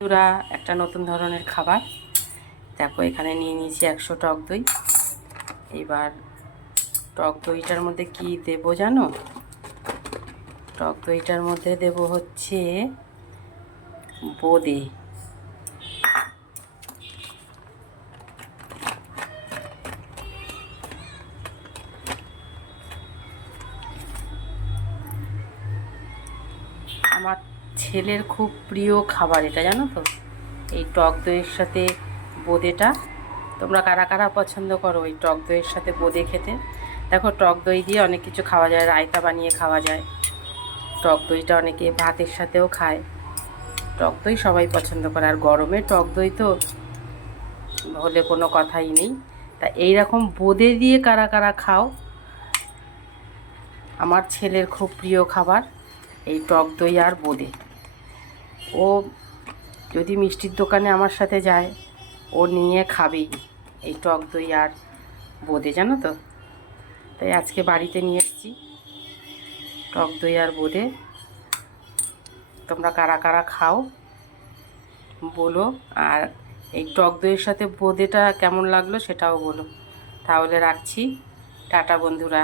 বন্ধুরা, একটা নতুন ধরনের খাবার দেখো। এখানে নিয়ে নিয়েছি 100 টক দই। এবার টক দইটার মধ্যে কি দেব জানো? টক দইটার মধ্যে দেব হচ্ছে বোঁদে। আমার ছেলের খুব প্রিয় খাবার এটা, জানো তো, এই টক দইয়ের সাথে বোঁদেটা। তোমরা কারা কারা পছন্দ করো এই টক দইয়ের সাথে বোঁদে খেতে? দেখো, টক দই দিয়ে অনেক কিছু খাওয়া যায়, রায়তা বানিয়ে খাওয়া যায়। টক দইটা অনেকে ভাতের সাথেও খায়। টক দই সবাই পছন্দ করে, আর গরমে টক দই তো হলে কোনো কথাই নেই। তা এইরকম বোঁদে দিয়ে কারা কারা খাও? আমার ছেলের খুব প্রিয় খাবার এই টক দই আর বোঁদে। ও যদি মিষ্টির দোকানে আমার সাথে যায়, ও নিয়ে খাবেই এই টক দই আর বোঁদে, জানো তো। তাই আজকে বাড়িতে নিয়ে এসেছি টক দই আর বোঁদে। তোমরা কারা কারা খাও বলো, আর এই টক দইয়ের সাথে বোঁদেটা কেমন লাগলো সেটাও বলো। তাহলে রাখছি, টাটা বন্ধুরা।